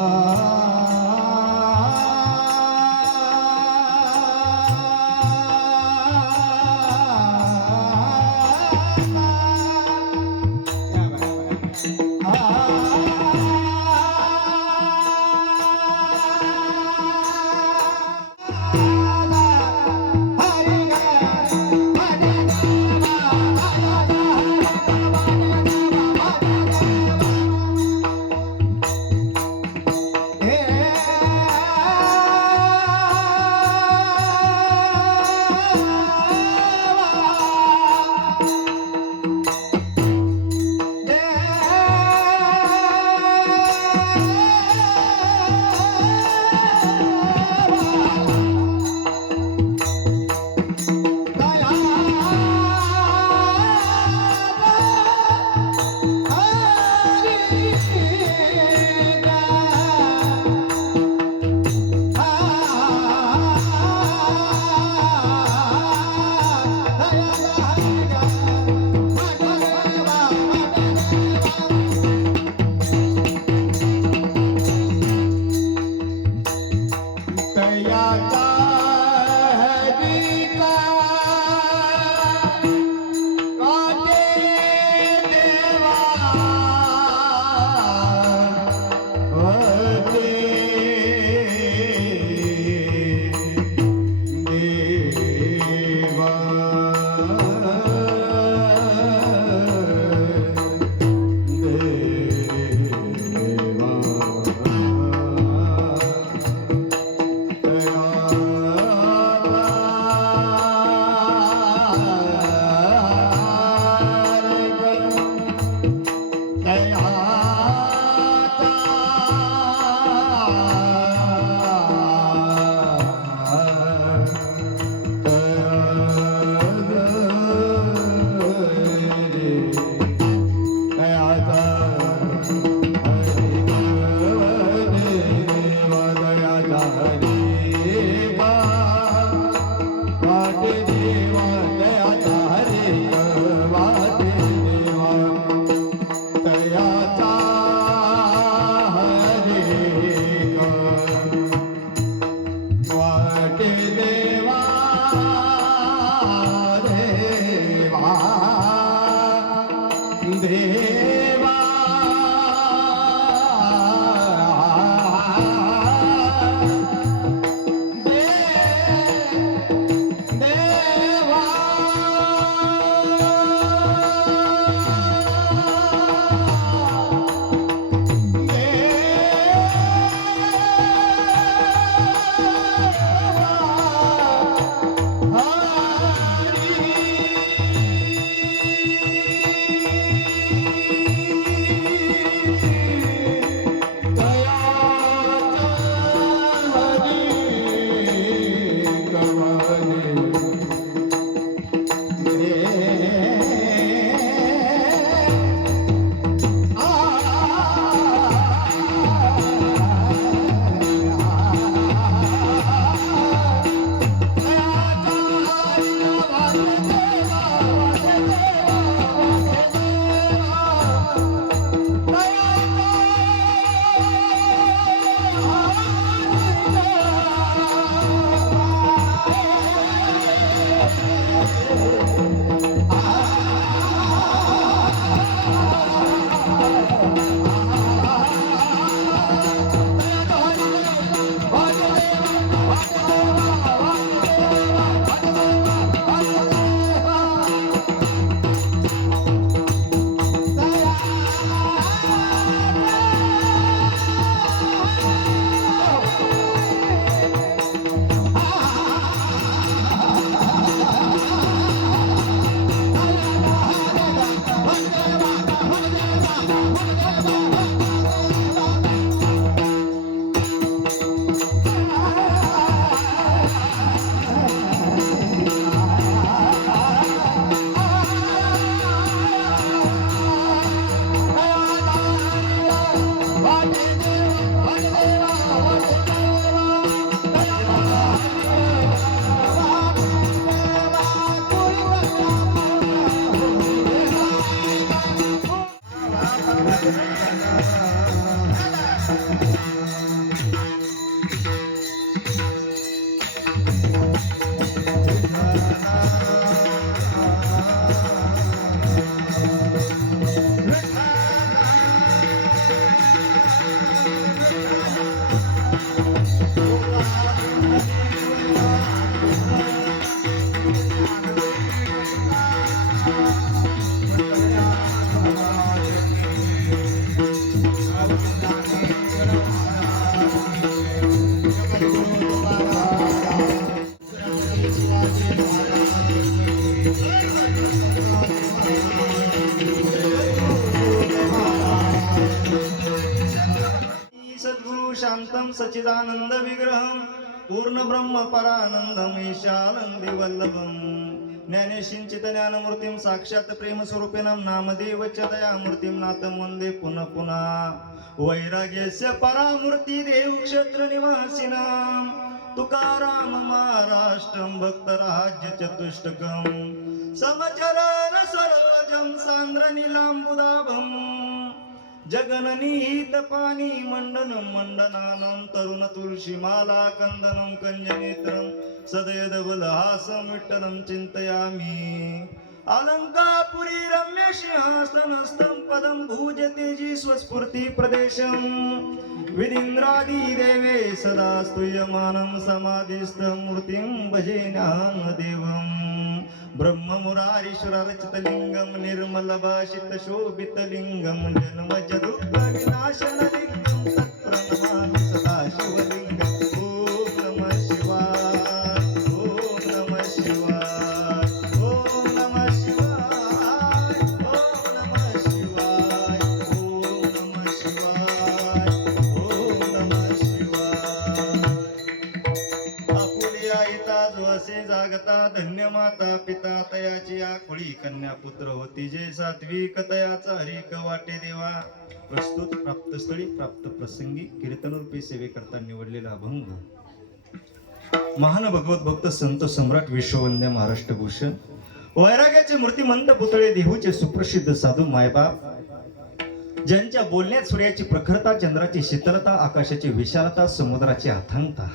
तया या सच्चिदानंद विग्रहम पूर्ण ब्रह्म परानंदम ईशानंदी वल्लभम ज्ञानेशिंचित ज्ञानमूर्तीम साक्षात प्रेम नामदेव च दयामूर्तीम नाथम वंदे पुनः पुनः. वैराग्यस्य परामूर्ती देव क्षेत्र निवासिनाम तुकाराम महाराष्ट्रम भक्तराज्यचतुष्टकं समचरण सरोजम सांद्र जगननीत पाणी मंडनं मंडनानं तरुण तुळशी कंदनं कंजनेत्रं सदयदबलहासं विठ्ठलं चिन्तयामि अलङ्कापुरी रम्य सिंहासनस्थं पदं भूजते स्वस्फूर्ति प्रदेशं. विदिन्द्रादिदेवे सदा स्तूयमानं समाधिस्थं मूर्तिं भजेन्यां देवम्. బ్రహ్మమురారీశ్వర రచిత లింగం నిర్మల భాషిత శోభిత లింగం జన్మ జరు వినాశన లింగం తత్ప్రమ जो असे जागता धन्य माता पिता तयाची आखोळी कन्या पुत्र होती जे सात्विक तयाचा हरिक वाटे देवा. प्रस्तुत प्राप्त स्थळी प्राप्त प्रसंगी कीर्तन रूपी सेवेकरता निवडलेला अभंग. महान भगवत भक्त संत सम्राट विश्ववंद्य महाराष्ट्र भूषण वैराग्याचे मूर्तिमंत पुतळे देहूचे सुप्रसिद्ध साधू मायबाप ज्यांच्या बोलण्यात सूर्याची प्रखरता चंद्राची शीतलता आकाशाची विशालता समुद्राची अथांगता.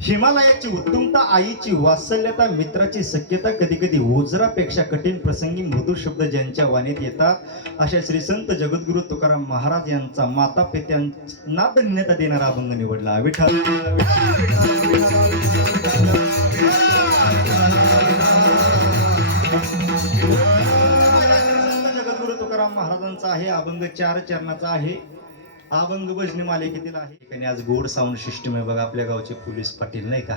हिमालयाची उत्तुंगता आईची वात्सल्यता मित्राची सख्यता कधी कधी ओझरापेक्षा कठीण प्रसंगी मधुर शब्द ज्यांच्या वाणीत येतात. अशा श्री संत जगद्गुरु तुकाराम महाराज यांचा माता पित्यांना धन्यता देणारा अभंग निवडला. विठ्ठल. संत जगद्गुरु तुकाराम महाराजांचा आहे अभंग चार चरणाचा आहे. अभंग भजनी मालिकेतील आहे. ठिकाणी आज गोड साऊंड सिस्टम आहे बघा आपल्या गावचे पोलीस पाटील नाही का?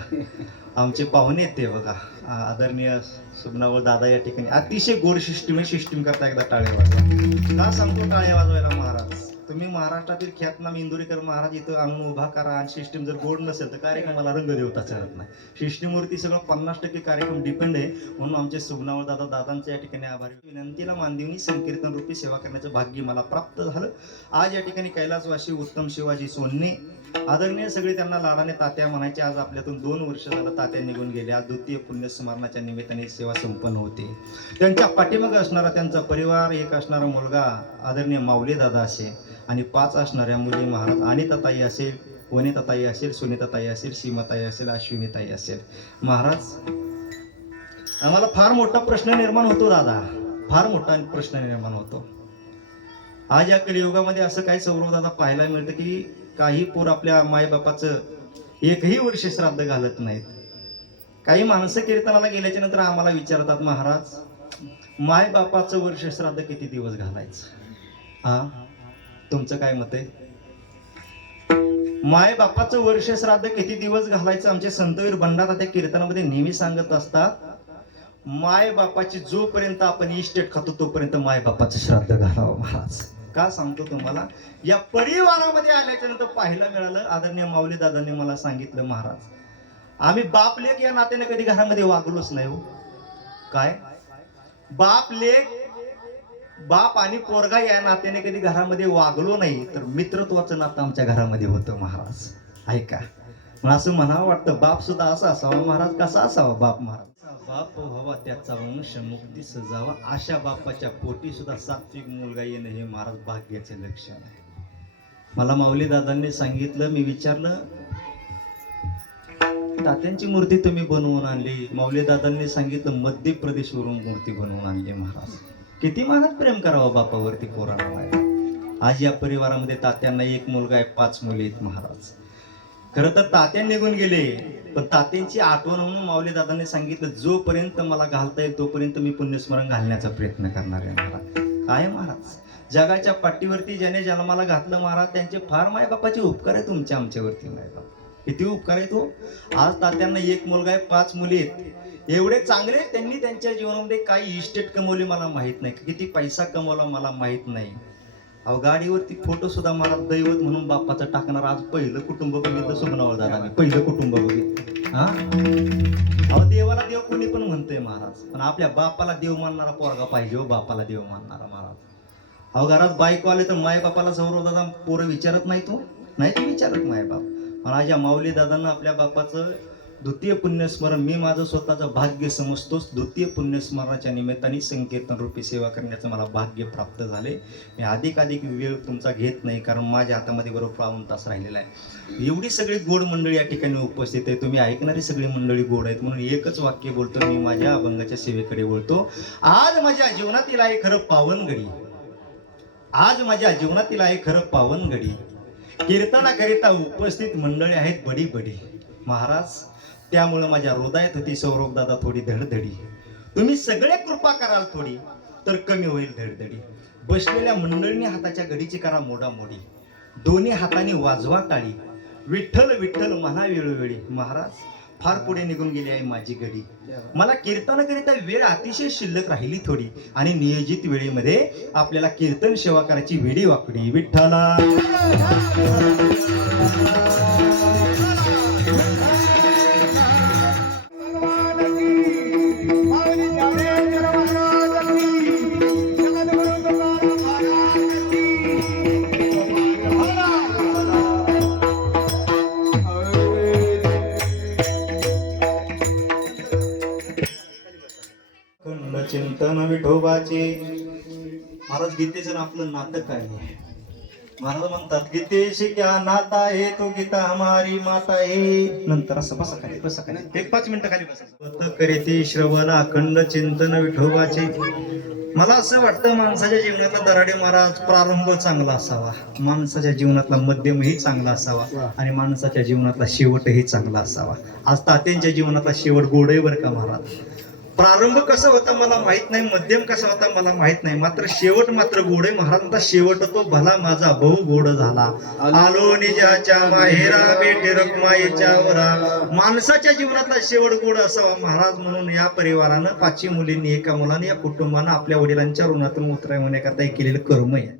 आमचे पाहुणे ते बघा. आदरणीय सुबनावळ दादा या ठिकाणी. अतिशय गोड सिस्टम आहे सिस्टम करता एकदा टाळे वाजवा. का सांगतो टाळे वाजवायला महाराज? तुम्ही महाराष्ट्रातील ख्यातनाम इंदुरीकर महाराज इथं आणून उभा करा आणि सिस्टीम जर गोड नसेल तर कार्यक्रमाला रंग देवता चालत नाही. सिस्टीमवरती सगळं पन्नास टक्के कार्यक्रम डिपेंड आहे. म्हणून आमचे सुबनावळ दादा दादांचे या ठिकाणी आभारी विनंतीला मानदेवनी संकीर्तन रूपी सेवा करण्याचं भाग्य मला प्राप्त झालं. आज या ठिकाणी कैलासवासी उत्तम शिवाजी सोन्ने आदरणीय सगळे त्यांना लाडाने तात्या म्हणायचे. आज आपल्यातून दोन वर्ष झालं तात्या निघून गेले आज द्वितीय पुण्यस्मरणाच्या निमित्ताने सेवा संपन्न होते. त्यांच्या पाठीमागे असणारा त्यांचा परिवार एक असणारा मुलगा आदरणीय माऊली दादा असे. आणि पाच असणाऱ्या मुली महाराज अनिताताई असेल वनिताताई असेल सुनीताताई असेल सीमाताई असेल अश्विनीताई असेल. महाराज आम्हाला फार मोठा प्रश्न निर्माण होतो दादा. फार मोठा प्रश्न निर्माण होतो. आज या कलियुगामध्ये असं काही सौरव दादा पाहायला मिळतं की काही पोर आपल्या मायबापाचं एकही वर्ष श्राद्ध घालत नाहीत. काही माणसं कीर्तनाला गेल्याच्यानंतर आम्हाला विचारतात महाराज मायबापाचं वर्ष श्राद्ध किती दिवस घालायचं? हा तुमचं काय मत आहे? माय बापाचं वर्ष श्राद्ध किती दिवस घालायचं आमचे संतवीर बंडात त्या कीर्तनामध्ये नेहमी सांगत असतात. माय बापाची जोपर्यंत आपण इस्टेट खातो तोपर्यंत माय बापाचं श्राद्ध घालावं महाराज. का सांगतो तुम्हाला? या परिवारामध्ये आल्याच्यानंतर पाहायला मिळालं आदरणीय माऊली दादांनी मला सांगितलं महाराज. आम्ही बाप लेख या नात्याने कधी घरामध्ये वागलोच नाही हो. काय? बाप लेख बाप आणि पोरगा या नात्याने कधी घरामध्ये वागलो नाही तर मित्रत्वाचं नातं आमच्या घरामध्ये होतं महाराज. ऐका. मला असं म्हणावं वाटतं बाप सुद्धा असा असावा महाराज कसा असावा बाप महाराज? बाप व्हावा त्याचा वंश मुक्ती सजावा अशा बापाच्या पोटी सुद्धा सात्विक मुलगा येणं हे महाराज भाग्याचे लक्षण आहे. मला माऊली दादांनी सांगितलं मी विचारलं तात्यांची मूर्ती तुम्ही बनवून आणली? माऊली दादांनी सांगितलं मध्य प्रदेशवरून मूर्ती बनवून आणली महाराज. किती मानात प्रेम करावं बापावरती पोरांना आज या परिवारामध्ये तात्यांना एक मुलगा आहे पाच मुली आहेत महाराज. खरं तर तात्या निघून गेले पण तात्यांची आठवण म्हणून माऊली दादांनी सांगितलं जोपर्यंत मला घालता येईल तोपर्यंत मी पुण्यस्मरण घालण्याचा प्रयत्न करणार आहे महाराज. काय महाराज? जगाच्या पाठीवरती ज्याने जन्माला घातलं महाराज त्यांचे फार मायबापाचे उपकार आहे तुमच्या आमच्यावरती मायबाप. किती उपकार आहे तो? आज तात्यांना एक मुलगा आहे पाच मुली आहेत. एवढे चांगले त्यांनी त्यांच्या जीवनामध्ये काही इस्टेट कमवली मला माहीत नाही. किती पैसा कमवला मला माहीत नाही. अहो गाडीवरती फोटो सुद्धा मला दैवत म्हणून बाप्पाचं टाकणार आज पहिलं कुटुंब बघितलं सुगनावर दादा मी पहिलं कुटुंब बघितलं. हा? अहो देवाला देव कोणी पण म्हणतोय महाराज. पण आपल्या बापाला देव मानणारा पोरगा पाहिजे हो बापाला देव मानणारा महाराज. अहो घरात बायको आले तर माय बापाला सौरव दादा पोरं विचारत नाही तो? नाही ते विचारत माय बाप माझ्या माऊली दादांना आपल्या बापाचं द्वितीय पुण्यस्मरण मी माझं स्वतःचं भाग्य समजतोच. द्वितीय पुण्यस्मरणाच्या निमित्ताने संकेतन रूपी सेवा करण्याचं मला भाग्य प्राप्त झाले मी अधिकाधिक वेळ तुमचा घेत नाही कारण माझ्या हातामध्ये बरोबर पाऊन तास राहिलेला आहे. एवढी सगळी गोड मंडळी या ठिकाणी उपस्थित आहे. तुम्ही ऐकणारी सगळी मंडळी गोड आहेत म्हणून एकच वाक्य बोलतो मी माझ्या अभंगाच्या सेवेकडे बोलतो आज माझ्या जीवनातील आहे खरं पावनगडी. आज माझ्या जीवनातील आहे खरं पावनगडी. कीर्तनाकरिता उपस्थित मंडळी आहेत बडी बडी. महाराज त्यामुळं माझ्या हृदयात होती सौरभदादा थोडी धडधडी. तुम्ही सगळे कृपा कराल थोडी तर कमी होईल धडधडी. बसलेल्या मंडळीने हाताच्या घडीची करा मोडामोडी. दोन्ही हाताने वाजवा टाळी. विठ्ठल विठ्ठल म्हणा वेळोवेळी महाराज फार पुढे निघून गेली आहे माझी घडी. मला कीर्तनाकरिता वेळ अतिशय शिल्लक राहिली थोडी. आणि नियोजित वेळेमध्ये आपल्याला कीर्तन सेवा करायची वेळी वाकडी. विठ्ठला. विठोबाचे. महाराज गीतेचं आपलं नातं काय आहे. महाराज म्हणतात गीतेशी क्या नाता आहे तो गीता हमारी माता आहे नंतर असं बसा खाली बसा खाली. एक पाच मिनिटं खाली बसा. करीती श्रवण अखंड चिंतन विठोबाचे. मला असं वाटतं माणसाच्या जीवनातला दराडे महाराज प्रारंभ चांगला असावा. माणसाच्या जीवनातला मध्यमही चांगला असावा. आणि माणसाच्या जीवनातला शेवटही चांगला असावा. आज तात्यांच्या जीवनातला शेवट गोड आहे बरं का महाराज? प्रारंभ कसा होता मला माहीत नाही मध्यम कसा होता मला माहीत नाही मात्र शेवट मात्र गोड आहे महाराज म्हणतात शेवट तो भला माझा बहु गोड झाला आलो निजाच्या माहेरा बेटे रखमाईच्या वरा माणसाच्या जीवनातला शेवट गोड असावा महाराज म्हणून या परिवारानं पाचही मुलींनी एका मुलाने या कुटुंबानं आपल्या वडिलांच्या ऋणातून उतराय होण्याकरता हे केलेलं कर्म आहे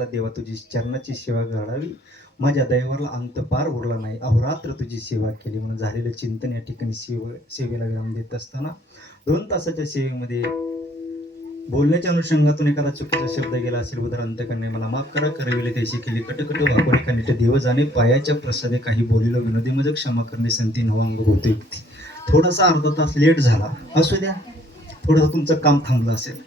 करता देवा तुझी चरणाची सेवा घडावी. माझ्या दैवाला अंत पार उरला नाही. अहोरात्र तुझी सेवा केली. म्हणून झालेलं चिंतन या ठिकाणी सेव सेवेला विराम देत असताना दोन तासाच्या सेवेमध्ये बोलण्याच्या अनुषंगातून एखादा चुकीचा शब्द गेला असेल उदाहरण करणे मला माफ करा. करविले त्याची केली कटकट वापरे कानिट. देव जाणे पायाच्या प्रसादे काही बोलिलो विनोदी. मज क्षमा करणे संती नवांग होते थोडासा अर्धा तास लेट झाला. असू द्या. थोडंसं तुमचं काम थांबलं असेल.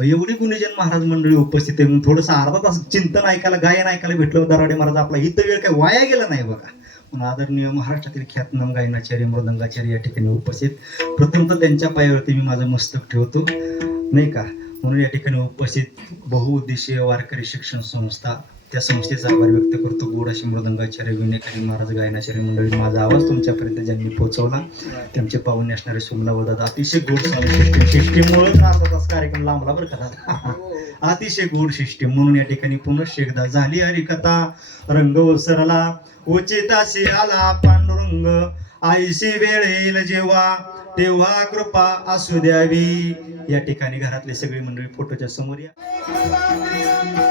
एवढी गुणीजन महाराज मंडळी उपस्थित आहे. म्हणून थोडंसं अर्धा तास चिंतन ऐकायला गायन ऐकायला भेटलं दराडे महाराज आपला. इथं वेळ काय वाया गेला नाही बघा. म्हणून आदरणीय महाराष्ट्रातील ख्यातनाम गायनाचार्य मृदंगाचार्य या ठिकाणी उपस्थित. प्रथमतः त्यांच्या पायावरती मी माझं मस्तक ठेवतो. नाही का? म्हणून या ठिकाणी उपस्थित बहुउद्देशीय वारकरी शिक्षण संस्था त्या संस्थेचा आभार व्यक्त करतो. गोड अशी मृदंगाचार्य विनयकारी महाराज गायनाचार्य मंडळी माझा आवाज तुमच्यापर्यंत ज्यांनी पोहोचवला त्यांचे पाहुणे असणारे सोमला वदात अतिशय गोड सिस्टीम सिस्टीममुळे अर्धा तास कार्यक्रम लांबला बरं का दादा. अतिशय गोड सिस्टीम म्हणून या ठिकाणी पुनश्च एकदा झाली हरिकथा रंग ओसरला उचिताशी आला पांडुरंग. आईशी वेळ येईल जेव्हा तेव्हा कृपा असू द्यावी. या ठिकाणी घरातले सगळी मंडळी फोटोच्या समोर या.